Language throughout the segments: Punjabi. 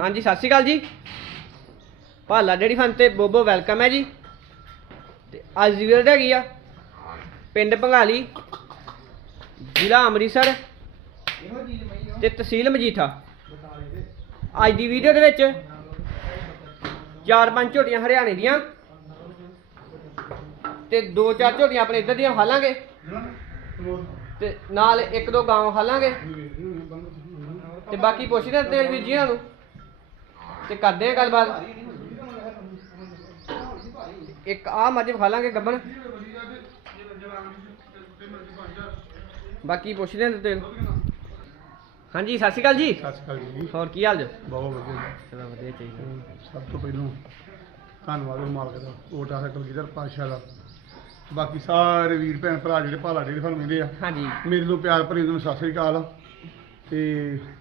ਹਾਂਜੀ, ਸਤਿ ਸ਼੍ਰੀ ਅਕਾਲ ਜੀ। ਭਾਲਾ ਡੇਰੀ ਫਨ ਤੇ ਬੋਬੋ ਵੈਲਕਮ ਹੈ ਜੀ। ਤੇ ਅੱਜ ਦੀ ਵੀਡੀਓ ਹੈਗੀ ਆ ਪਿੰਡ ਭੰਗਾਲੀ ਜ਼ਿਲ੍ਹਾ ਅੰਮ੍ਰਿਤਸਰ ਤੇ ਤਹਿਸੀਲ ਮਜੀਠਾ। ਅੱਜ ਦੀ ਵੀਡੀਓ ਦੇ ਵਿੱਚ ਚਾਰ ਪੰਜ ਝੋਟੀਆਂ ਹਰਿਆਣੇ ਦੀਆਂ ਤੇ ਦੋ ਚਾਰ ਝੋਟੀਆਂ ਆਪਣੇ ਇੱਧਰ ਦੀਆਂ ਖਾਲਾਂਗੇ ਤੇ ਨਾਲ ਇੱਕ ਦੋ ਗਾਂ ਖਾਲਾਂਗੇ। ਤੇ ਬਾਕੀ ਪੁੱਛਦੇ ਤੇ ਵੀਰ ਜੀ ਨੂੰ। ਤੇ ਕਰਦੇ ਆ ਗੱਲਬਾਤ? ਇੱਕ ਆ ਮੱਝ ਖਾ ਲਾਂਗੇ ਬਾਕੀ ਪੁੱਛਦੇ ਨੇ। ਤੇ ਹਾਂਜੀ ਸਤਿ ਸ਼੍ਰੀ ਅਕਾਲ ਜੀ। ਸਤਿ ਸ਼੍ਰੀ ਅਕਾਲ ਜੀ। ਹੋਰ ਕੀ ਹਾਲ ਜੀ? ਬਹੁਤ ਵਧੀਆ ਚਲੋ ਵਧੀਆ ਚਾਹੀਦਾ। ਸਭ ਤੋਂ ਪਹਿਲਾਂ ਧੰਨਵਾਦ ਉਹ ਮਾਲਕ ਦਾ ਓਟਾ ਸਕਲ ਗਿਦਰ ਪਾਸ਼ਾ ਦਾ। ਬਾਕੀ ਸਾਰੇ ਵੀਰ ਭੈਣ ਭਰਾ ਜਿਹੜੇ ਭਾਲਾ ਜਿਹੜੇ ਸਾਨੂੰ ਮਿਲਦੇ ਆ ਹਾਂਜੀ। ਮੇਰੇ ਤੋਂ ਪਿਆਰ ਭਰੀ ਤੁਹਾਨੂੰ ਸਤਿ ਸ਼੍ਰੀ ਅਕਾਲ। ਤੇ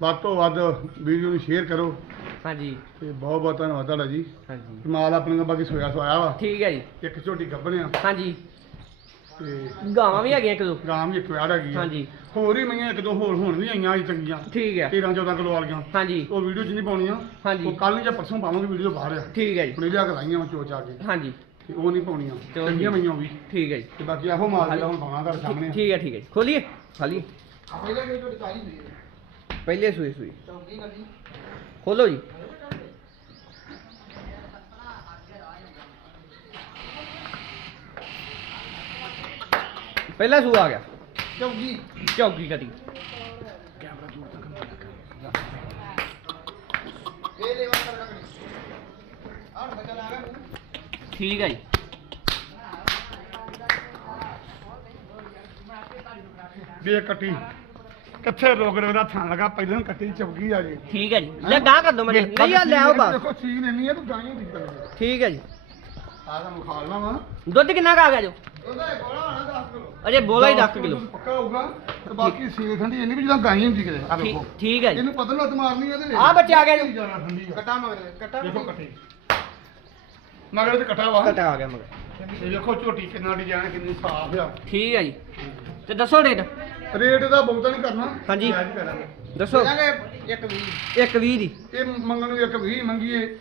ਵੱਧ ਤੋਂ ਵੱਧ ਵੀਡੀਓ ਨੂੰ ਸ਼ੇਅਰ ਕਰੋ। ਹਾਂਜੀ। ਤੇ ਬਹੁਤ ਬਹੁਤ ਧੰਨਵਾਦ ਤੁਹਾਡਾ ਜੀ। ਹਾਂਜੀ। ਮਾਲ ਆਪਣੇ ਦਾ ਬਾਕੀ ਸੋਇਆ ਸੋਇਆ ਵਾ। ਠੀਕ ਹੈ ਜੀ। ਇੱਕ ਝੋਟੀ ਗੱਭਣਿਆ। ਹਾਂਜੀ। ਤੇ ਗਾਵਾਂ ਵੀ ਹੈਗੀਆਂ ਇੱਕ ਦੋ। ਗਾਂ ਵੀ ਇੱਕ ਹੈਗੀ ਆ। ਹਾਂਜੀ। ਹੋਰ ਹੀ ਮਈਆਂ ਇੱਕ ਦੋ ਹੋਰ ਹੁਣ ਵੀ ਆਈਆਂ ਅੱਜ ਚੰਗੀਆਂ। ਠੀਕ ਹੈ। 13 14 ਕਿਲੋ ਵਾਲੀਆਂ। ਹਾਂਜੀ। ਉਹ ਵੀਡੀਓ 'ਚ ਨਹੀਂ ਪਾਉਣੀਆਂ ਹਾਂਜੀ। ਉਹ ਕੱਲ ਜਾਂ ਪਰਸੋਂ ਪਾਵਾਂਗੇ ਵੀਡੀਓ ਬਾਹਰ ਆ। ਠੀਕ ਹੈ ਜੀ। ਹੁਣੇ ਲਿਆ ਕੇ ਲਾਈਆਂ ਮੈਂ ਚੋਚ ਆ ਕੇ। ਹਾਂਜੀ। ਤੇ ਉਹ ਨਹੀਂ ਪਾਉਣੀਆਂ। ਚਲੋ ਚੰਗੀਆਂ। ਮਈਆਂ ਉਹ ਵੀ। ਠੀਕ ਹੈ ਜੀ। ਤੇ ਬਾਕੀ ਇਹੋ ਮਾਲ ਜਿਹੜਾ ਹੁਣ ਪਾਉਣਾ ਤੁਹਾਡੇ ਸਾਹਮਣੇ। ਠੀਕ ਹੈ ਠੀਕ ਹੈ ਜੀ। ਖੋਲੀਏ? ਖਾਲੀਏ ਪਹਿਲੇ ਸੂਈ ਸੂਈ ਖੋਲੋ ਜੀ। ਪਹਿਲਾ ਸੂ ਆ ਗਿਆ। ਚੌਗੀ। ਚੌਕੀ ਕਦੀ। ਠੀਕ ਹੈ ਜੀ। ਵੀ ਇਹ ਕੱਟੀ। ਕਿੱਥੇ ਰੋਗ ਰੋਗ ਦਾ ਥਾਂ ਲਗਾ? ਪਹਿਲਾਂ ਕੱਟੀ ਚੌਗੀ ਆ ਜੀ। ਠੀਕ ਹੈ ਜੀ। ਲੈ ਗਾਂ ਕਰ ਦੋ ਮੈਨੂੰ। ਨਹੀਂ ਆ ਲੈ ਆਓ ਬਸ ਦੇਖੋ ਚੀਜ਼ ਇੰਨੀ ਹੈ ਤੂੰ ਗਾਈਆਂ ਦੀ ਕਰ ਠੀਕ ਹੈ ਜੀ। ਆ ਤੁਹਾਨੂੰ ਖਾ ਲਵਾਂ ਵਾ। ਦੁੱਧ ਕਿੰਨਾ ਕੁ ਆ ਗਿਆ ਜੋ? ਉਹਦਾ ਕੋਲਾ ਹੋਣਾ 10 ਕਿਲੋ। ਅਜੇ ਬੋਲਾ ਹੀ 10 ਕਿਲੋ ਪੱਕਾ ਹੋਊਗਾ ਤੇ ਬਾਕੀ ਸੀਲ ਠੰਡੀ ਇੰਨੀ ਵੀ ਜਿੱਦਾਂ ਗਾਈਆਂ ਹੁੰਦੀ ਕਿਤੇ ਆ ਦੇਖੋ। ਠੀਕ ਹੈ ਜੀ। ਇਹਨੂੰ ਪਤਾ ਲੱਤ ਮਾਰਨੀ ਹੈ ਤੇ ਆ ਬੱਚਾ ਆ ਗਿਆ ਜੀ। ਜਾਣਾ ਠੰਡੀ ਆ। ਕਟਾ ਮਗਰ ਕਟਾ ਦੇਖੋ ਕੱਟੀ। ਮਗਰ ਤੇ ਕਟਾ ਵਾ। ਘਟਾ ਆ ਗਿਆ ਮਗਰ। ਇਹ ਦੇਖੋ ਝੋਟੀ ਕਿੰਨਾ ਡਿਜ਼ਾਈਨ ਕਿੰਨੀ ਸਾਫ਼ ਆ। ਠੀਕ ਹੈ ਜੀ। ਤੇ ਦੱਸੋ ਰੇਟ? ਰੇਟ ਦਾ ਬਹੁਤਾ ਨਹੀਂ ਕਰਨਾ। ਹਾਂਜੀ। ਜਾਇਜ਼ ਕਰਾਂਗੇ। ਦੱਸੋ। ਇੱਕ ਵੀ ਇੱਕ 20 ਦੀ। ਇਹ ਮੰਗਣ ਨੂੰ ਇੱਕ 20 ਮੰਗੀਏ।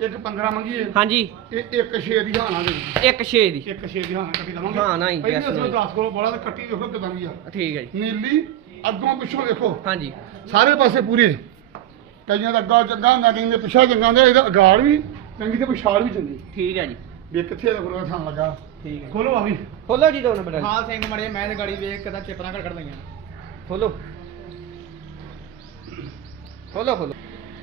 ਇੱਕ 15 ਮੰਗੀਏ? ਹਾਂਜੀ। ਇਹ ਇੱਕ 6 ਦੀ ਹਾਨਾ ਦੇ ਇੱਕ 6 ਦੀ। ਇੱਕ 6 ਦੀ ਹਾਨਾ ਕੱਟੀ ਦਵਾਂਗੇ। ਹਾਂ, ਨਾ ਹੀ, ਪਹਿਲਾਂ yes, ਅਸੀਂ ਨਹੀਂ। 10 ਕੋਲ ਬੋਲਾ ਤੇ ਕੱਟੀ ਦੇਖੋ ਕਿਦਾਂ ਦੀ ਆ। ਠੀਕ ਹੈ ਜੀ। ਨੀਲੀ ਅੱਗੋਂ ਪਿੱਛੋਂ ਦੇਖੋ। ਹਾਂਜੀ। ਸਾਰੇ ਪਾਸੇ ਪੂਰੇ। ਕਈਆਂ ਦਾ ਅੱਗਾ ਚੰਗਾ ਹੁੰਦਾ ਕਈਆਂ ਦੇ ਪਿੱਛਾ ਚੰਗਾ ਹੁੰਦਾ ਇਹਦਾ ਅਗਾੜ ਵੀ ਚੰਗੀ ਤੇ ਪਿਛਾੜ ਵੀ ਚੰਗੀ। ਠੀਕ ਹੈ ਜੀ। ਵੀ ਇਹ ਕਿੱਥੇ ਦਾ ਗੁਰੂ ਥਾਂ ਲੱਗਾ। ਠੀਕ ਹੈ ਖੋਲੋ ਆ ਵੀ। ਖੋਲੋ ਜੀ ਦੋ ਨੰਬਰ ਹਾਲ ਸਿੰਘ ਮੜੇ ਮੈਂ ਤੇ ਗਾੜੀ ਵੇਖ ਕਿਦਾਂ ਚਿਪਰਾਂ ਘੜ ਘੜ ਲਈਆਂ। ਖੋਲੋ। ਖੋਲੋ ਖੋਲੋ।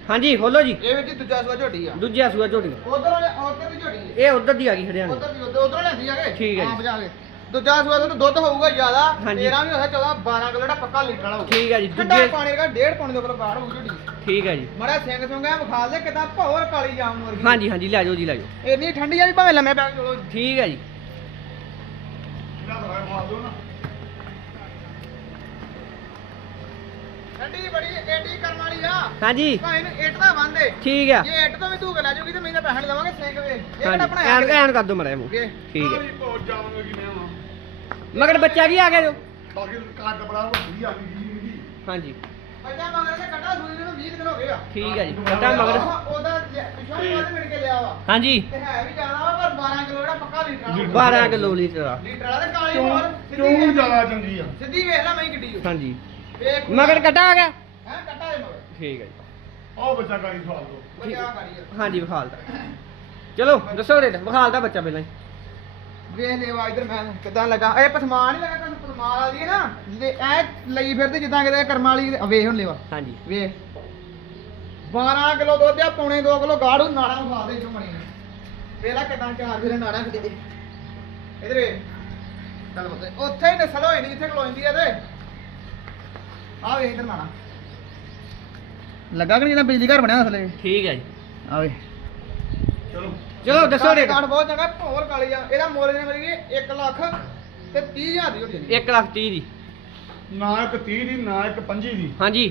ਹਾਂਜੀ ਖੋਲੋ ਜੀ। ਇਹ ਵਿੱਚ ਦੂਜਾ ਸੂਆ ਝੋਟੀ ਆ। ਦੂਜਾ ਸੂਆ ਝੋਟੀ। ਉਧਰ ਵਾਲੇ ਉਧਰ ਦੀ ਝੋਟੀ ਇਹ ਉਧਰ ਦੀ ਆ ਗਈ ਹਰਿਆਣੇ। ਉਧਰ ਦੀ ਉਧਰ ਲੈਂਦੀ ਆਗੇ ਠੀਕ ਹੈ ਜੀ। ਭਜਾ ਕੇ। ਦੂਜਾ ਸੂਆ ਤੋਂ ਦੁੱਧ ਹੋਊਗਾ ਜ਼ਿਆਦਾ। ਹਾਂਜੀ। 13 ਵੀ ਹੋਇਆ 14 12 ਕਿਲੋ ਦਾ ਪੱਕਾ ਲੀਟਰ ਵਾਲਾ ਹੋਊਗਾ। ਠੀਕ ਹੈ ਜੀ, ਠੰਡਾ ਦੂਜੇ- ਪਾਣੀ ਦਾ ਡੇਢ ਪੌਣੇ ਦੇ ਕੋਲ ਬਾਹਰ ਹੋਊ ਝੋਟੀ। ਠੀਕ ਹੈ ਜੀ। ਮੜਾ ਸਿੰਘ ਸੁੰਗਾ ਵਿਖਾ ਦੇ ਕਿਦਾਂ ਭੌਰ ਕਾਲੀ ਜਾਮ ਮੁਰਗੀ ਹਾਂਜੀ ਹਾਂਜੀ ਲੈ ਜਾਓ ਜੀ ਲੈ ਜਾਓ। ਇੰਨੀ ਠੰਡੀ ਆ ਵੀ ਭਾਵੇਂ ਲੰਮੇ ਪੈ ਕੇ ਚਲੋ ਠੀਕ ਹੈ ਜੀ। ਠੰਡੀ ਬੜੀ ਏਡੀ ਕਰਨ ਵਾਲੀ ਆ। ਹਾਂਜੀ। ਭਾਵੇਂ ਇਹਨੂੰ ਇੱਟ ਦਾ। ਬੰਦੇ ਠੀਕ ਆ। ਜੇ ਇੱਟ ਤੋਂ ਵੀ ਧੂਕ ਲੈ ਜਾਊਗੀ ਤੇ ਮੈਨੂੰ ਤਾਂ ਪੈਸੇ ਨੀ ਦੇਵਾਂਗੇ ਸਿੰਘ ਵੇ ਇਹ ਕਿਹੜਾ ਹਾਂਜੀ ਬਣਾਇਆ ਐਨ ਐਨ ਕਰ ਦੋ ਮੜਾ ਮੂੰਹ। ਠੀਕ ਹੈ ਬਹੁਤ ਜਾਵਾਂਗੇ ਕਿਵੇਂ ਆਵਾਂ ਮਗਰ ਬੱਚਾ ਵੀ ਆ ਗਿਆ ਜੋ। ਬਾਕੀ ਕੱਦ ਬੜਾ ਵੱਡੀ ਆ ਗਈ ਜੀ ਜੀ। ਹਾਂਜੀ। ਬੱਚਾ ਮਗਰ ਤੇ ਕੱਟਾ ਸੂਈ ਨੂੰ 20 ਦਿਨ ਹੋ ਗਏ ਆ। ਠੀਕ ਹੈ ਜੀ ਕੱਟਾ ਮਗਰ। ਉਹਦਾ ਲਿਆ- ਪਿੱਛੋਂ ਵੀ ਵੱਧ ਮਿਲ ਕੇ ਲਿਆ ਵਾ। ਹਾਂਜੀ। ਤੇ ਹੈ ਵੀ ਜਾਣਾ ਵਾ ਪਰ 12 ਕਿਲੋ ਜਿਹੜਾ ਪੱਕਾ ਲੀਟਰ ਵਾਲਾ 12 ਕਿਲੋ ਲੀਟਰ ਆ। ਲੀਟਰ ਵਾਲਾ ਤੇ ਕਾਲੀ ਕਿਉਂ ਹੋਰ ਕਿਉਂ ਜ਼ਿਆਦਾ ਚੰਗੀ ਆ। ਸਿੱਧੀ ਵੇਖ ਲੈ ਮੈਂ ਕਿੱਡੀ ਹਾਂਜੀ। ਵੇਖ ਮਗਰ ਕੱਟਾ ਆ ਗਿਆ। ਹੈ ਕੱਟਾ ਹੈ ਮਗਰ। ਠੀਕ ਹੈ ਜੀ। ਉਹ ਬੱਚਾ ਗਾੜੀ ਖਵਾ ਦੋ ਬੱਚਾ ਆ। ਹਾਂਜੀ ਵਿਖਾਲਦਾ ਚਲੋ ਦੱਸੋ ਰੇਟ ਵਿਖਾਲਦਾ ਬੱਚਾ ਪਹਿਲਾਂ ਹੀ। ਵੇਖ ਲੈ ਵਾ ਇਧਰ ਮੈਂ ਕਿਦਾਂ ਲੱਗਾ। ਇਹ ਪਸਮਾਨ ਨਹੀਂ ਲੱਗਾ ਤੁਹਾਨੂੰ ਪਸਮਾਨ ਵਾਲੀ ਹੈ ਨਾ। ਜਿਹਦੇ ਐ ਲਈ ਫਿਰਦੇ ਜਿੱਦਾਂ ਕਿਤੇ ਕਰਮ ਵਾਲੀ ਦੇ- ਵੇਖ ਹੁਣ ਲੈਵਾ ਹਾਂਜੀ। ਵੇਖ। 12 ਕਿਲੋ ਦੁੱਧ ਆ ਪੌਣੇ 2 ਕਿਲੋ ਗਾੜੂ ਨਾੜਾ ਖਾ ਦੇ ਚੁਮਣੀ ਵੇਖ ਲੈ ਕਿਦਾਂ ਚਾਰ ਵੀਰੇ ਨਾੜਾ ਖੜੀ ਦੇ ਇਧਰ ਵੇ ਚੱਲ ਬੱਤੇ ਉੱਥੇ ਹੀ ਨਸਲ ਹੋਈ ਨਹੀਂ ਜਿੱਥੇ ਖਲੋਇੰਦੀ ਆ ਤੇ। ਆ ਇਧਰ ਲੱਗਾ ਕਿ ਨਹੀਂ ਬਿਜਲੀ ਘਰ ਬਣਿਆ ਅਸਲੇ? ਠੀਕ ਹੈ ਜੀ। ਆ ਵੇ। ਚਲੋ। ਚਲੋ ਦੱਸੋ ਰੇਟ। ਕਾਰਡ ਬਹੁਤ ਚੰਗਾ ਭੋਰ ਕਾਲੀ ਆ। ਇਹਦਾ ਮੁੱਲ ਨੇ ਮਰੀ 1 ਲੱਖ ਤੇ 30 ਹਜ਼ਾਰ ਦੀ ਹੋਣੀ 1 ਲੱਖ 30 ਦੀ। ਨਾ ਇੱਕ 30 ਦੀ ਨਾ ਇੱਕ 25 ਦੀ। ਹਾਂਜੀ।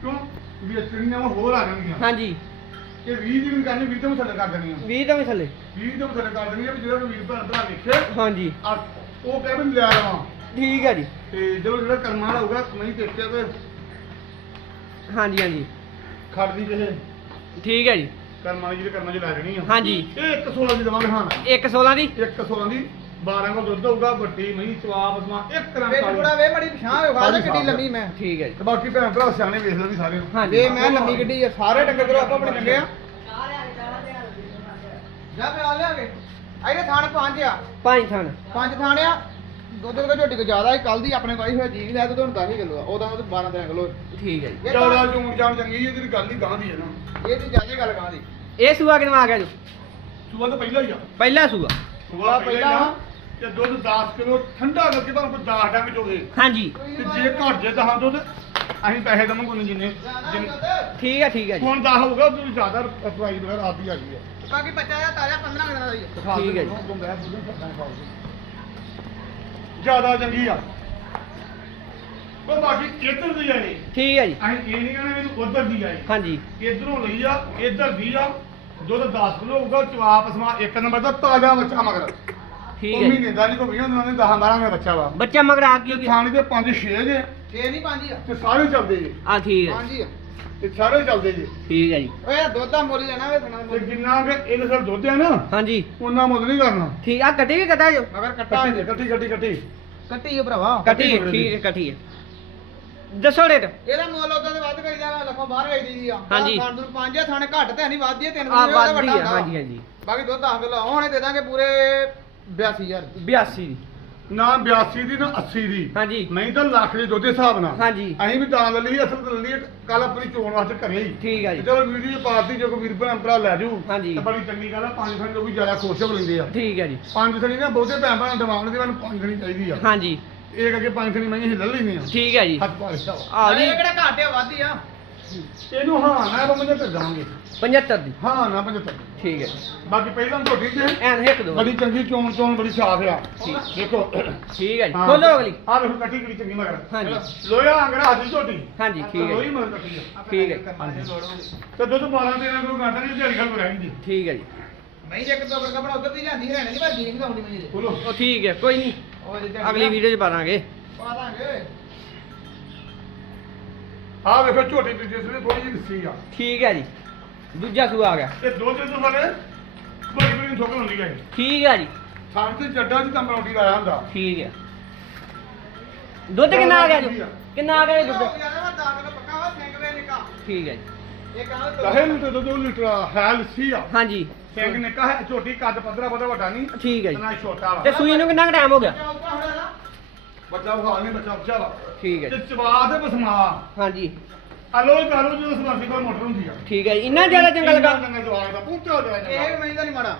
ਕਿਉਂ? ਵੀ ਵਾ ਹੋਰ ਆ ਜਾਣਗੀਆਂ। ਹਾਂਜੀ। ਇਹ 20 ਦੀ ਵੀ ਕਰਨੀ 20 ਤੋਂ ਵੀ ਥੱਲੇ ਕਰ ਦੇਣੀਆਂ 20 ਤੋਂ ਵੀ ਥੱਲੇ। 20 ਤੋਂ ਵੀ ਥੱਲੇ ਕਰ ਦੇਣੀਆਂ ਵੀ ਜਿਹੜਾ ਵੀਰ ਭੈਣ ਭਰਾ ਵੇਖੇ। ਹਾਂਜੀ। ਆ ਉਹ ਕਹਿ ਵੀ ਲਿਆ ਲਵਾਂ ਠੀਕ ਹੈ ਜੀ। ਤੇ ਜਦੋਂ ਜਿਹੜਾ ਕਰਮਾਂ ਵਾਲਾ ਹੋਊਗਾ ਨਹੀਂ ਦੇਖਿਆ ਤੇ ਹਾਂਜੀ ਹਾਂਜੀ। ਖੜਦੀ ਜਿਹੇ ਠੀਕ ਹੈ ਜੀ। ਕਰਮਾਂ ਦੀ ਜਿਹੜੇ ਕਰਮਾਂ 'ਚ ਲੈ ਜਾਣੀ ਆ। ਹਾਂਜੀ। ਇਹ ਇੱਕ 16 ਦੀ ਦਵਾਂਗੇ ਹਾਂ ਇੱਕ 16 ਦੀ? ਇੱਕ 16 ਦੀ। 12 ਕੋਲ ਦੁੱਧ ਹੋਊਗਾ ਵੱਡੀ ਮਹੀਂ ਚਵਾਪ ਸਮਾ ਇੱਕ ਰੰਗ ਵੇ ਕਾਲੀ ਟੁਕੜਾ ਵੇ ਮੜੀ ਪਛਾਣ ਹੋਗਾ ਸਾਰੀ ਕਿੱਡੀ ਲੰਮੀ ਮੈਂ। ਠੀਕ ਹੈ ਜੀ। ਤੇ ਬਾਕੀ ਭੈਣ ਭਰਾ ਸਿਆਣੇ ਵੇਖ ਲੈ ਵੀ ਸਾਰੇ। ਹਾਂਜੀ। ਵੇ ਮੈਂ ਲੰਮੀ ਗੱਡੀ ਆ ਸਾਰੇ ਡੰਗਰ ਕਰੋ ਆਪਾਂ ਆਪਣੇ ਚੰਗੇ ਆ। ਜਾ ਪਿਆ ਲਿਆ ਕੇ। ਆਈਨੇ ਥਾਣ ਪੰਜ ਆ। ਪੰਜ ਥਣ। ਪੰਜ ਥਾਣ ਆ। ਦੁੱਧ ਦਾ ਝੋਟੀ ਕੋ ਜ਼ਿਆਦਾ ਹੈ ਕੱਲ ਦੀ ਆਪਣੇ ਵਾਈ ਹੋਇਆ ਜੀ ਲੈ ਦੁੱਧ ਹੁਣ 10 ਕਿਲੋ ਆ ਉਹਦਾ ਦੁੱਧ 12 13 ਕਿਲੋ ਠੀਕ ਹੈ ਜੀ। ਚੌੜਾ ਤਾਂ- ਚੂਣ ਜਾਣ ਚੰਗੀ ਇਹਦੀ ਗੱਲ ਹੀ ਗਾਂ ਦੀ ਹੈ ਨਾ। ਇਹ ਤੇ ਜ਼ਿਆਦਾ ਗੱਲ ਕਹਾਂ ਦੀ। ਇਹ ਸੂਆ ਕਿਨਵਾ ਆ ਗਿਆ ਜੀ? ਸੂਆ ਤਾਂ ਪਹਿਲਾਂ ਹੀ ਆ। ਪਹਿਲਾ ਸੂਆ। ਸੂਆ ਪਹਿਲਾਂ ਹੀ। ਤੇ ਦੁੱਧ 10 ਕਿਲੋ ਠੰਡਾ ਕਰਕੇ ਭਾਵੇਂ ਕੋਈ 10 ਡੰਗ ਚੋਗੇ। ਹਾਂਜੀ। ਤੇ ਜੇ ਘਟ ਜੇ ਦਹਾਂ ਦੁੱਧ ਅਸੀਂ ਪੈਸੇ ਦਵਾਂਗੇ ਉਹਨੂੰ ਜਿੰਨੇ। ਜਿੰਨੇ- ਠੀਕ ਹੈ ਠੀਕ ਹੈ ਜੀ। ਹੁਣ 10 ਹੋਊਗਾ ਉਦੋਂ ਜ਼ਿਆਦਾ ਪ੍ਰਾਈਸ ਵਗੈਰਾ ਆਦੀ ਆ ਗਈ ਹੈ ਬਾਕੀ ਬੱਚਾ ਆ ਤਾਜ਼ਾ 15 ਦਿਨਾਂ ਦਾ ਹੀ। ਠੀਕ ਹੈ ਜੀ। ਜ਼ਿਆਦਾ ਚੰਗੀ ਆ। ਉਹ ਬਾਕੀ ਇੱਧਰ ਦੀ ਆਈ ਠੀਕ ਹੈ ਜੀ। ਅਸੀਂ ਇਹ ਨਹੀਂ ਕਹਿੰਦੇ ਵੀ ਤੂੰ ਉਧਰ ਦੀ ਆਈ ਹਾਂਜੀ। ਇਧਰੋਂ ਲਈ ਆ ਇੱਧਰ ਦੀ ਆ। ਦੁੱਧ 10 ਕਿਲੋ ਹੋਊਗਾ ਚਵਾਪ ਸਮਾ ਇੱਕ ਨੰਬਰ ਦਾ ਤਾਜ਼ਾ ਬੱਚਾ ਮਗਰ। ਠੀਕ ਉਹ ਹੈ ਜੀ। ਮਹੀਨੇ ਦਾ ਨਹੀਂ ਕੋਈ 20 ਦਿਨਾਂ ਦੇ 10 12 ਦਾ ਬੱਚਾ ਵਾ। ਬੱਚਾ ਮਗਰ ਆ ਗਈ ਥਾਣੇ ਦੇ 5 6 ਜੇ। ਛੇ ਨਹੀਂ ਪੰਜ ਹੀ ਆ। ਤੇ ਸਾਰੇ ਚੱਲਦੇ ਜੇ। ਆ ਠੀਕ ਹੈ ਪੰਜ ਹੀ ਆ। ਤੇ ਸਾਰੇ ਚੱਲਦੇ ਜੇ। ਠੀਕ ਹੈ ਜੀ। ਓਏ ਦੁੱਧ ਦਾ ਮੁੱਲ ਲੈਣਾ ਵੇ ਸੁਣਾ ਤੇ ਜਿੰਨਾ ਕਿ ਇਹਦੇ ਸਰ ਦੁੱਧ ਆ ਨਾ ਹਾਂਜੀ। ਉਹਨਾਂ ਮੁੱਲ ਨਹੀਂ ਕਰਨਾ। ਠੀਕ ਆ ਕੱਟੀ ਵੀ ਕੱਟਾ ਜੋ? ਮਗਰ ਕੱਟਾ ਕੱਟੀ ਕੱਟੀ ਕੱਟੀ ਕੱਟੀ। ਕੱਟੀ ਆ ਭਰਾਵਾ। ਕੱਟੀ ਹੈ, ਠੀਕ ਹੈ ਕੱਟੀ ਹੈ ਦੱਸੋ ਰੇਟ। ਇਹਦਾ ਮੁੱਲ ਉਦਾਂ ਦੇ ਵੱਧ ਕਰੀਦਾ ਵਾ ਲੱਖੋਂ ਬਾਹਰ ਵੇਚਦੀ ਦੀ ਆ। ਹਾਂਜੀ। ਖਾਣ ਨੂੰ ਪੰਜ ਆ ਥਾਣੇ ਘੱਟ ਤੇ ਨਹੀਂ ਵੱਧਦੀ ਆ ਤਿੰਨ ਆ ਦਾ ਵੱਡਾ ਹੈ ਹੁੰਦਾ। ਹਾਂਜੀ ਹਾਂਜੀ। ਬਾਕੀ ਦੁੱਧ 10 ਕਿਲੋ ਹੁਣੇ ਦੇ ਦਾਂਗੇ ਪੂਰੇ 82000 82 ਦੀ। ਨਾ 82 ਦੀ ਨਾ 80 ਦੀ। ਹਾਂਜੀ। ਨਹੀਂ ਤਾਂ ਲੱਖ ਦੇ ਦੁੱਧ ਦੇ ਹਿਸਾਬ ਨਾਲ। ਹਾਂਜੀ। ਅਸੀਂ ਵੀ ਤਾਂ ਲੈ ਲਈ ਅਸਲ ਤਾਂ ਲੈ ਲਈ ਕੱਲ ਆਪਣੀ ਚੋਣ ਵਾਸਤੇ ਘਰੇ ਹੀ। ਠੀਕ ਹੈ ਜੀ। ਜਦੋਂ ਵੀਡੀਓ ਪਾਤੀ ਜੋ ਕੋਈ ਵੀਰ ਭੈਣ ਭਰਾ ਲੈ ਜੂ ਹਾਂਜੀ। ਤੇ ਬੜੀ ਚੰਗੀ ਗੱਲ ਆ ਪੰਜ ਥਣੀ ਲੋਕੀ ਜ਼ਿਆਦਾ ਖੁਸ਼ ਹੋ ਲੈਂਦੇ ਆ। ਠੀਕ ਹੈ ਜੀ। ਪੰਜ ਥਣੀ ਨਾ ਬਹੁਤੇ ਭੈਣ ਭਰਾ ਦਿਮਾਗ ਦੇ ਮੈਨੂੰ ਪੰਜ ਥਣੀ ਚਾਹੀਦੀ ਆ। ਹਾਂਜੀ। ਇਹ ਕਰਕੇ ਪੰਜ ਥਣੀ ਮੈਂ ਹੀ ਲੈ ਲੈਨੇ ਆ। ਠੀਕ ਹੈ ਜੀ। ਹੱਥ ਪਾ ਲਿਆ ਆ ਜੀ। ਇਹ ਕਿਹੜਾ ਘੱਟ ਆ ਵੱਧ ਆ। ਇਹਨੂੰ ਹਾਂ ਨਾ ਬੰਦੇ ਤੇ ਜਾਵਾਂਗੇ 75 ਦੀ? ਹਾਂ ਨਾ 75 ਠੀਕ ਹੈ। ਬਾਕੀ ਪਹਿਲਾਂ ਝੋਟੀ ਤੇ ਐਨ ਹਿੱਕ ਦੋ। ਬੜੀ ਚੰਗੀ ਚੋਣ ਚੋਣ ਬੜੀ ਸਾਫ਼ ਆ। ਠੀਕ। ਦੇਖੋ। ਠੀਕ ਹੈ ਜੀ। ਖੋਲੋ ਅਗਲੀ। ਆਹ ਵੇਖੋ ਕੱਟੀ ਕਿਹੜੀ ਚੰਗੀ ਮਗਰ। ਹਾਂਜੀ। ਲੋਹਾ ਅੰਗੜਾ ਹੱਥ ਝੋਟੀ। ਹਾਂਜੀ ਠੀਕ ਹੈ। ਲੋਹੀ ਜੀ, ਮਗਰ ਕੱਟੀ ਆ। ਠੀਕ ਹੈ। ਤੇ ਦੁੱਧ 12 13 ਕਿਲੋ ਘੰਟਾ ਨਹੀਂ ਦਿਹਾੜੀ ਖਲ ਰਹਿੰਦੀ ਠੀਕ ਹੈ ਜੀ। ਨਹੀਂ ਜੇ ਕਿਤੋਂ ਬਰਗਾ ਬਣਾ ਉਧਰ ਦੀ ਜਾਂਦੀ ਹਰਿਆਣੇ ਦੀ ਭਾਜੀ ਨਹੀਂ ਆਉਂਦੀ ਮੈਨੂੰ ਉਹ ਠੀਕ ਹੈ ਕੋਈ ਨਹੀਂ। ਜੇ ਅਗਲੀ ਵੀਡੀਓ 'ਚ ਪਾ ਦਾਂਗੇ। ਪਾ ਦਾਂਗੇ। ਆਹ ਵੇਖੋ ਝੋਟੀ ਦੀ ਜਿਸ ਨੇ ਥੋੜੀ ਜਿਹੀ ਲੱਸੀ ਆ। ਠੀਕ ਹੈ ਜੀ। ਦੂਜਾ ਸੂਆ ਆ ਗਿਆ। ਤੇ ਦੁੱਧ ਤੋਂ ਸਾਡੇ ਬੜੀ ਬੜੀ ਠੋਕਰ ਹੁੰਦੀ ਹੈ ਠੀਕ ਹੈ ਜੀ। ਥਾਂ ਤੇ ਜੱਡਾ ਚ ਤਾਂ ਮਰੋਟੀ ਲਾਇਆ ਹੁੰਦਾ। ਠੀਕ ਹੈ ਦੁੱਧ ਕਿੰਨਾ ਆ ਗਿਆ ਜੀ? ਕਿੰਨਾ ਆ ਗਿਆ ਜੀ ਦੁੱਧ? ਦੁੱਧ ਜ਼ਿਆਦਾ ਵਾ 10 ਕਿਲੋ ਪੱਕਾ ਵਾ ਸਿੰਘ ਵੇ ਨਿਕਾ। ਠੀਕ ਹੈ ਜੀ। ਇਹ ਕਹਾਂ ਲੀਟਰ ਦੁੱਧ ਉਹ ਲੀਟਰ ਹੈ ਲੱਸੀ ਆ। ਹਾਂਜੀ। ਸਿੰਘ ਨੇ ਕਹਾ ਝੋਟੀ ਕੱਦ ਪੱਧਰਾ ਬਹੁਤਾ ਵੱਡਾ ਨਹੀਂ। ਠੀਕ ਹੈ ਤੇ ਜੀ। ਨਾ ਛੋਟਾ ਵਾ। ਤੇ ਸੂਈ ਨੂੰ ਕਿੰਨਾ ਟਾਈਮ ਹੋ ਗਿਆ? ਨਾ। ਬੱਚਾ ਉਹ ਨਹੀਂ ਬੱਚਾ ਉੱਚਾ ਵਾ। ਠੀਕ ਹੈ ਤੇ ਜੀ ਚਵਾ ਤੇ ਬਸਮਾ ਹਾਂਜੀ। ਹਲੋ ਹੀ ਕਰੋ ਜਦੋਂ ਸਮਾਸੀ ਕੋਲ ਮੋਟਰ ਹੁੰਦੀ ਆ। ਠੀਕ ਹੈ ਜੀ। ਇੰਨਾ ਜ਼ਿਆਦਾ ਚੰਗਾ ਲੱਗਾ। ਚੰਗਾ ਜਵਾਬ ਦਾ ਪੁੱਛੋ ਜਰਾ ਇਹ ਮਹੀਂ ਦਾ ਨਹੀਂ ਮਾੜਾ।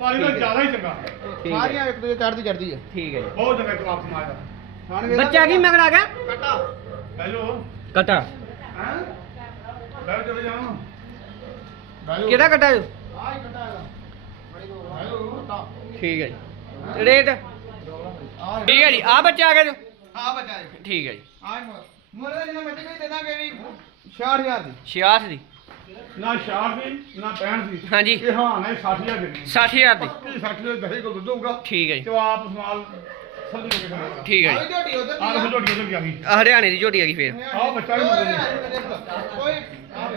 ਪਾਣੀ ਦਾ ਜ਼ਿਆਦਾ ਹੀ ਚੰਗਾ। ਠੀਕ ਹੈ। ਸਾਰੀਆਂ ਇੱਕ ਦੂਜੇ ਚੜਦੀ ਚੜਦੀ ਆ। ਠੀਕ ਹੈ ਜੀ। ਬਹੁਤ ਚੰਗਾ ਜਵਾਬ ਸਮਾਜ ਦਾ। ਬੱਚਾ ਕੀ ਮਗਰ ਆ ਗਿਆ? ਕੱਟਾ। ਬੈਜੋ ਕਟਾ। ਹੈਂ? ਬੈਠ ਕਿਹੜਾ ਕਟਾ ਜੋ ਆਹ ਹੀ ਕੱਟਾ ਇਹਦਾ ਬੜੀ ਬੈਜੋ ਕੱਟਾ ਠੀਕ ਹੈ ਜੀ। ਰੇਟ? ਠੀਕ ਹੈ ਜੀ ਆ ਬੱਚਾ ਆ ਗਿਆ ਜੋ। ਆ ਬੱਚਾ ਇਹ ਠੀਕ ਹੈ ਜੀ। ਮੋਰ ਮੋਰ ਦਾ ਜਿੰਨਾ ਮੱਝ ਵੀ ਦੇ ਦਾਂਗੇ ਵੀ 60000 ਦੀ। 66 ਦੀ। ਨਾ ਸ਼ਾਰ ਦੀ ਨਾ ਪੈਣ ਦੀ। ਹਾਂਜੀ। ਇਹ ਹਾਂ ਨਾ 60000 ਦੀ 60000 ਦੀ। ਕੀ 60 ਦੇ ਦਹੇ ਕੋਲ ਦੁੱਧ ਹੋਊਗਾ ਠੀਕ ਹੈ ਜੀ। ਜਵਾਬ ਸਮਾਲ ਕੇ ਖਾਣਾ ਠੀਕ ਹੈ ਜੀ। ਝੋਟੀ ਉਧਰ ਦੀ ਦੇਖੋ ਝੋਟੀ ਉਧਰ ਗਿਆ ਗਈ। ਆ ਹਰਿਆਣੇ ਦੀ ਝੋਟੀ ਆ ਗਈ ਫੇਰ। ਆਹ ਬੱਚਾ ਵੀ ਜੀ। ਕੋਈ ਆ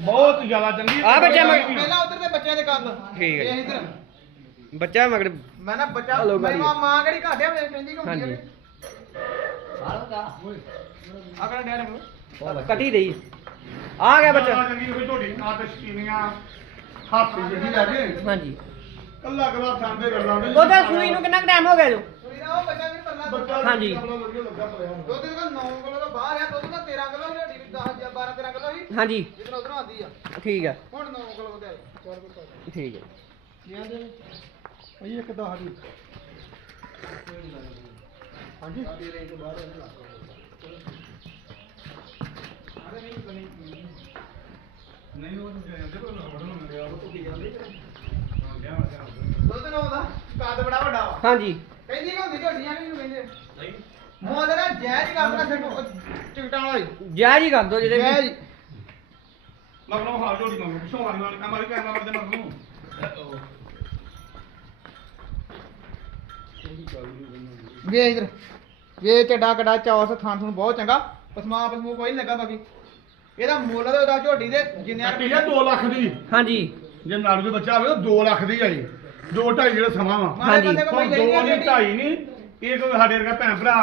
ਬਹੁਤ ਜ਼ਿਆਦਾ ਚੰਗੀ ਆਹ ਬੱਚਾ ਪਹਿਲਾਂ ਉਧਰ ਦੇ ਬੱਚਿਆਂ ਦੇ ਕਰ ਠੀਕ ਹੈ ਜੀ। ਬੱਚਾ ਮਗਰ। ਮੈਂ ਨਾ ਬੱਚਾ ਹਲੋ ਮੇਰੀ ਗਾੜੀ। ਮਾਂ ਮਾਂ ਕਿਹੜੀ ਘਾਟਿਆ ਵੇ ਕਹਿੰਦੀ ਕਿ ਹੁੰਦੀ ਹਾਂਜੀ। ਆ ਕਿਹੜਾ ਡਿਆ ਰੰਗ ਕਟੀ ਦੇਈ। ਆ ਗਿਆ ਬੱਚਾ। ਚੰਗੀ ਕੋਈ ਝੋਟੀ ਨਾ ਤੇ ਸ਼ਕੀਨੀਆਂ ਹੱਥ ਜਿਹੜੀ ਲੈ ਕੇ। ਹਾਂਜੀ। ਕੱਲਾ ਕੱਲਾ ਖਾਂਦੇ ਗੱਲਾਂ ਦੇ ਉਹਦਾ ਸੂਈ ਨੂੰ ਕਿੰਨਾ ਟਾਈਮ ਹੋ ਗਿਆ ਜੋ? ਸੂਈ ਦਾ ਉਹ ਬੱਚਾ ਵੀ ਪਰਲਾ ਬੱਚਾ ਹਾਂਜੀ। ਆਪਣਾ ਵਧੀਆ ਲੱਗਾ ਪਿਆ। ਹੁਣ। ਦੁੱਧ ਦਾ 9 ਕਿਲੋ ਤੋਂ ਬਾਹਰ ਆ। ਦੁੱਧ ਦਾ 13 ਕਿਲੋ ਜਿਹੜੀ 10 ਜਾਂ 12 13 ਕਿਲੋ ਸੀ ਹਾਂਜੀ। ਜਿੱਧਰ ਉਧਰੋਂ ਆਉਂਦੀ ਆ। ਠੀਕ ਹੈ ਹੁਣ 9 ਕਿਲੋ ਵਧਿਆ ਚਾਰ ਕਿਲੋ ਠੀਕ ਹੈ ਭਾਈ ਇੱਕ ਦਾ ਸਾਡੀ ਹਾਂਜੀ? ਨਹੀਂ ਉਹ ਨਹੀਂ ਜਾਂਦੇ ਪਰ ਨਾ ਬੜਨ ਮਿਲਿਆ ਉਹ ਤੋਂ ਕੀ ਜਾਂਦੇ ਹਾਂ ਗਿਆ ਗਿਆ ਦੁੱਧ ਨੋ ਦਾ ਕੱਦ ਬੜਾ ਵੱਡਾ ਵਾ। ਹਾਂਜੀ। ਕਹਿੰਦੀ ਕਿ ਹੁੰਦੀ ਝੋਟੀਆਂ ਵੀ ਨੂੰ ਕਹਿੰਦੇ ਨਹੀਂ ਮੋਦ ਨਾ ਜ਼ਹਿਰ ਹੀ ਕਰਦਾ ਸਿਰ ਚਿਕਟਾਂ ਵਾਲਾ ਹੀ। ਜੈ ਜੀ ਕਰ ਦੋ ਜਿਹਦੇ ਜ਼ਹਿਰ ਹੀ। ਮਗਰੋਂ ਹਾਲ ਜੋੜੀ ਮੰਗੋ ਪਿਛੋਂ ਵਾਲੀ ਵਾਲੀ ਕੰਮ ਵਾਲੀ ਕਰਨਾ ਮਰਦੇ ਮਗਰੋਂ। ਵੇ ਇਧਰ ਵੇ ਚੱਡਾ ਕੜਾ ਚੌਸ ਥਾਂ ਤੁਹਾਨੂੰ ਬਹੁਤ ਚੰਗਾ ਪਸਮਾ ਪਸਮੂ ਕੋਈ ਨਹੀਂ ਲੱਗਾ ਬਾਕੀ। ਇਹਦਾ ਮੁੱਲ ਤੇ ਉਹਦਾ ਝੋਟੀ ਦੇ ਜਿੰਨੇ ਕੱਟੀ ਆ 2 ਲੱਖ ਦੀ। ਹਾਂਜੀ। ਜੇ ਨਾਲੂ ਦੇ ਬੱਚਾ ਆਵੇ ਤਾਂ 2 ਲੱਖ ਦੀ ਆਈ 2 ਢਾਈ ਜਿਹੜਾ ਸਮਾਂ ਵਾ। ਮਾਰੇ ਹਾਂਜੀ। ਕੋਈ ਦੋ ਨਹੀਂ ਨਹੀਂ ਹੈ ਢਾਈ ਨਹੀਂ। ਇਹ ਕੋਈ ਸਾਡੇ ਵਰਗਾ ਭੈਣ ਭਰਾ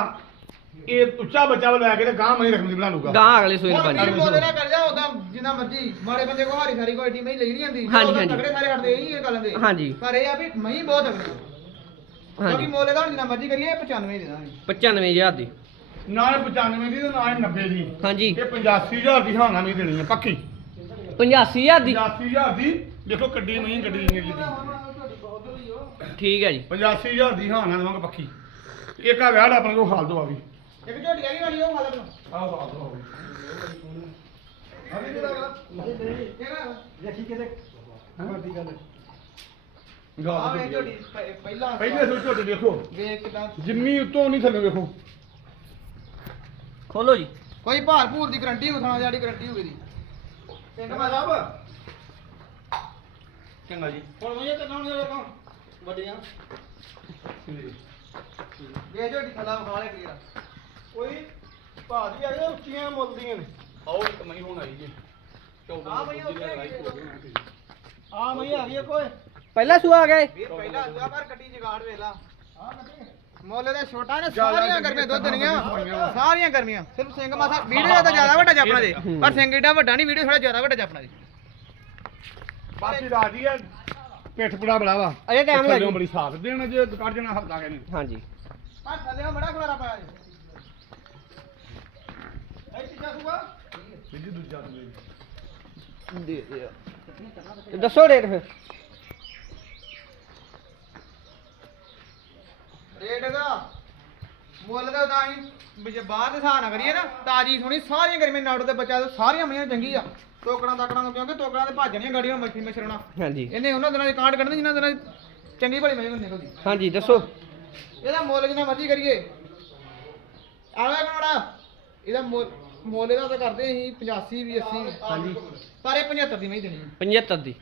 ਇਹ ਉੱਚਾ ਬੱਚਾ ਵਾ ਲੈ ਕੇ ਤੇ ਗਾਂ ਮਈ ਰਕਮ ਦੀ ਬਣਾ ਲੂਗਾ ਗਾਂ ਅਗਲੇ ਸੂਏ ਪੰਜ ਵੀਰ ਬੋਲੇ ਨਾ ਕਰ ਜਾ ਉਹਦਾ ਜਿੰਨਾ ਮਰਜ਼ੀ ਮਾੜੇ ਬੰਦੇ ਕੋ ਹਾਰੀ ਸਾਰੀ ਕੋਈ ਏਡੀ ਮਹੀਂ ਲਈ ਨਹੀਂ ਜਾਂਦੀ। ਹਾਂਜੀ, ਹਾਂਜੀ। ਤਗੜੇ ਸਾਰੇ ਹਟਦੇ ਇਹ ਗੱਲ ਦੇ। ਹਾਂਜੀ। ਪਰ ਇਹ ਆ ਵੀ ਮਹੀਂ ਬਹੁਤ ਕਿਉਂਕਿ ਹਾਂਜੀ ਮੋਲੇ ਦਾ ਜਿੰਨਾ ਮਰਜ਼ੀ ਕਰੀਏ 95 ਦੇ ਦਾਂਗੇ। 95000 ਦੀ। ਨਾ ਇਹ 95 ਦੀ ਤੇ ਨਾ ਇਹ 90 ਦੀ। ਹਾਂਜੀ। ਇਹ 85000 ਦੀ ਹਾਨਾ ਨਹੀਂ ਦੇਣੀ ਹੈ ਪੱਕੀ। 85000 ਦੀ? 85000 ਦੀ ਦੇਖੋ ਕੱਡੀ ਨਹੀਂ ਗੱਡੀ ਨਹੀਂ ਦੀ ਠੀਕ ਹੈ ਜੀ। 85000 ਦੀ ਹਾਨਾ ਦੇਵਾਂਗੇ ਪੱਕੀ। ਇੱਕ ਆ ਵਿਆਹ ਦਾ ਆਪਣੇ ਕੋਲ ਹਾਲ ਦੋ ਆ ਵੀ। ਇੱਕ ਝੋਟੀ ਆ ਗਈ ਵਾਲੀ ਉਹ ਖਾ ਲੈ ਆਹ ਹਾਲ ਦੋ ਆ ਦੇਖੀ ਕਿਤੇ। ਵੀ ਆ ਵੇ ਝੋਟੀ ਪ- ਪਹਿਲਾਂ ਪਹਿਲੇ ਸੋ ਝੋਟੇ ਦੇਖੋ। ਵੇਖ ਕਿਦਾਂ ਜਿੰਨੀ ਉਤੋਂ ਨਹੀਂ ਥੱਲੇ ਵੇਖੋ। ਖੋਲੋ ਜੀ। ਕੋਈ ਭਾਰ ਭੂਰ ਦੀ ਗਰੰਟੀ ਉਠਾਣਾ ਜਿਹੜੀ ਗਰੰਟੀ ਹੋਵੇ ਦੀ ਸਿੰਘ ਮਾ ਸਾਹਿਬ। ਚੰਗਾ ਜੀ। ਹੁਣ ਮੈਂ ਕਿਦਾਂ ਹੁਣ ਵੇਖਾਂ ਵੱਡੀਆਂ। ਵੇ ਝੋਟੀ ਥੱਲਾ ਵਿਖਾ ਲੈ ਕਲੀਅਰ। ਕੋਈ ਭਾਜੀ ਆ ਗਏ ਉੱਚੀਆਂ ਮੁੱਲ ਦੀਆਂ ਨੇ। ਆਓ ਇੱਕ ਮਈ ਹੁਣ ਆਈ ਜੀ। ਆ ਭਈਆ ਉੱਥੇ ਹੈਗੀ ਹੈ। ਆ ਮਈ ਆ ਗਈ ਕੋਈ ਪਹਿਲਾ ਸੂਆ ਆ ਗਏ ਵੀਰ ਪਹਿਲਾਂ ਦੂਆ ਪਰ ਕੱਟੀ ਜਗਾੜ ਵੇਲਾ ਆ ਕੱਟੀ ਮੁੱਲ ਦਾ ਛੋਟਾ ਨੇ ਸਾਰੀਆਂ ਗਰਮੀਆਂ ਦੁੱਧ ਹੋਈਆਂ। ਸਾਰੀਆਂ ਗਰਮੀਆਂ। ਸਿਰਫ ਸਿੰਘ ਮਾਸਾ ਵੀਡੀਓ ਤਾਂ ਜ਼ਿਆਦਾ ਵੱਡਾ ਜਾਪਣਾ ਹੂੰ। ਪਰ ਸਿੰਘ ਏਡਾ ਵੱਡਾ ਨਹੀਂ ਵੀਡੀਓ ਥੋੜਾ ਜ਼ਿਆਦਾ ਵੱਡਾ ਜਾਪਣਾ ਜੀ। ਬਾਕੀ ਰਾਜੀ ਆ ਪਿੱਠ ਪੁੜਾ ਬੜਾ ਵਾ। ਅਜੇ ਟਾਈਮ ਥੱਲਿਓਂ ਲੱਗ ਬੜੀ ਸਾਥ ਦੇਣ ਜੇ ਕੱਢ ਜਣਾ ਹੱਥ ਲਾ ਕੇ ਨੇ ਹਾਂਜੀ। ਆ ਥੱਲੇ ਬੜਾ ਖਲਾਰਾ ਪਾਇਆ ਜੀ। ਇਹ ਚੀਜ਼ਾਂ ਸੁਗਾ ਜੀ ਦੂਜਾ ਦੂਜਾ ਦੇ ਦੇ ਤੇ ਦੱਸੋ ਰੇਟ ਫਿਰ ਰੇਟ ਦਾ ਮੁੱਲ ਦਾ ਤਾਂ ਹੀ ਜੇ ਬਾਹਰ ਦੇ ਹਿਸਾਬ ਨਾਲ ਕਰੀਏ ਨਾ ਤਾਜੀ ਸੁਣੀ ਸਾਰੀਆਂ ਗਰਮੀਆਂ ਨਾੜੋ ਦੇ ਬੱਚਾ ਸਾਰੀਆਂ ਮੀਆਂ ਚੰਗੀ ਆ। ਟੋਕਣਾ ਤਕਣਾ ਕਿਉਂਕਿ ਟੋਕਣਾ ਤੇ ਭੱਜਣੀਆਂ ਗਾੜੀਆਂ ਮੱਛੀ ਮਛਰਣਾ ਹਾਂਜੀ। ਇਹਨੇ ਉਹਨਾਂ ਦਿਨਾਂ ਦੀ ਕਾਂਡ ਕੱਢਣੀ ਜਿਨ੍ਹਾਂ ਦਿਨਾਂ ਦੀ ਚੰਗੀ ਭਲੀ ਮਈ ਨਿਕਲਦੀ ਹਾਂਜੀ ਦੱਸੋ। ਇਹਦਾ ਮੁੱਲ ਜਿੰਨਾ ਮਰਜ਼ੀ ਕਰੀਏ। ਆਲਾ ਕਨੋੜਾ ਇਹਦਾ ਮੁੱਲ ਮੁੱਲ ਇਹਦਾ ਤਾਂ ਕਰਦੇ ਅਸੀਂ 85 ਵੀ 80 ਹਾਂਜੀ। ਪਰ ਇਹ 75 ਦੀ ਮੈਂ ਦੇਣੀ ਹੈ। 75 ਦੀ।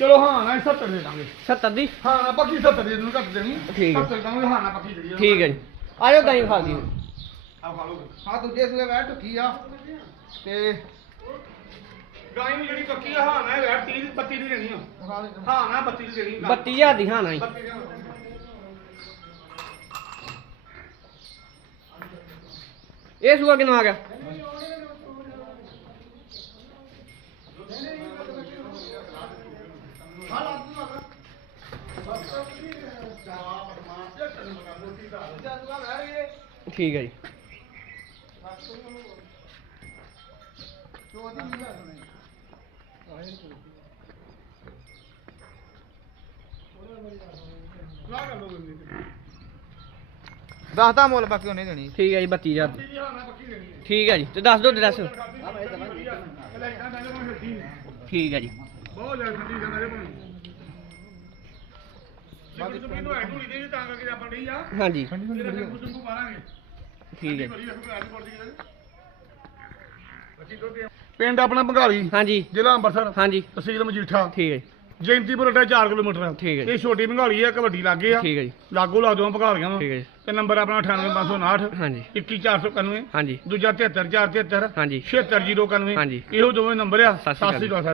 ਚਲੋ ਹਾਂ ਨਾ 70 ਦੇ ਦਾਂਗੇ। 70 ਦੀ? ਹਾਂ ਨਾ ਪੱਕੀ 70 ਦੇ ਨੂੰ ਘੱਟ ਦੇਣੀ। ਠੀਕ ਹੈ। 70 ਦਾਂਗੇ ਹਾਂ ਨਾ ਪੱਕੀ ਜਿਹੜੀ ਠੀਕ ਹੈ ਜੀ। ਆਜੋ ਗਾਈ ਖਾ ਦੀ ਆ ਖਾ ਲਓ। ਹਾਂ ਦੂਜੇ ਸੂਏ ਵੈਟ ਢੁੱਕੀ ਆ। ਤੇ ਗਾਈ ਨੂੰ ਜਿਹੜੀ ਪੱਕੀ ਆ ਹਾਂ ਨਾ ਇਹ 30 32 ਦੀ ਦੇਣੀ ਆ। ਖਾ ਲੈ ਹਾਂ ਨਾ 32 ਦੀ ਦੇਣੀ 32000 ਦੀ ਹਾਂ ਨਾ ਜੀ। 32 ਦੀ ਇਹ ਸੂਆ ਕਿੰਨਾ ਆ ਗਿਆ? ਠੀਕ ਹੈ ਜੀ। ਲਾ ਬੰਦੀ ਦੱਸਦਾ ਮੁੱਲ ਬਾਕੀ ਉਹਨੇ ਦੇਣੀ। ਠੀਕ ਹੈ ਜੀ 32000 ਦੀ ਦੀ ਠੀਕ ਹੈ ਜੀ ਤੇ ਦੱਸ ਦਿਓ ਐਡਰੈਸ ਲੈ ਦਾ ਠੀਕ ਹੈ ਜੀ। ਬਹੁਤ ਜ਼ਿਆਦਾ ਠੰਡੀ ਜਾਂਦਾ ਇਹ ਬਣੀ ਤੁਸੀਂ ਤੋਂ ਐਡੂ ਦੇ ਵੀ ਤਾਂ ਕਰਕੇ ਆਪਾਂ ਨਹੀਂ ਆ। ਹਾਂਜੀ। ਇਹਦਾ ਫਿਰ ਕੁਝ ਨੂੰ ਮਾਰਾਂਗੇ ਠੀਕ ਹੈ। ਪਿੰਡ ਆਪਣਾ ਬੰਗਾਲੀ। ਹਾਂਜੀ। ਜ਼ਿਲ੍ਹਾ ਅੰਮ੍ਰਿਤਸਰ। ਹਾਂਜੀ। ਤਹਿਸੀਲ ਮਜੀਠਾ। ਠੀਕ ਹੈ ਜੀ, ਜੈਂਤੀਪੁਰ ਅੱਡਾ 4 ਕਿਲੋਮੀਟਰ। ਆ। ਠੀਕ ਹੈ ਜੀ। ਇਹ ਛੋਟੀ ਬੰਗਾਲੀ ਇੱਕ ਵੱਡੀ ਲਾਗੇ ਆ। ਠੀਕ ਹੈ ਜੀ। ਲਾਗੋ ਲਾ ਦੋ ਭਗਾਲੀਆਂ ਵਾ ਠੀਕ ਹੈ ਜੀ। ਤੇ ਨੰਬਰ ਆਪਣਾ 98559 ਹਾਂਜੀ। 21491 ਹਾਂਜੀ। ਦੂਜਾ 73473 ਹਾਂਜੀ। 76091 ਹਾਂਜੀ। ਇਹੋ ਦੋਵੇਂ ਨੰਬਰ ਆ। ਸਤਿ ਸ਼੍ਰੀ। ਅਕਾਲ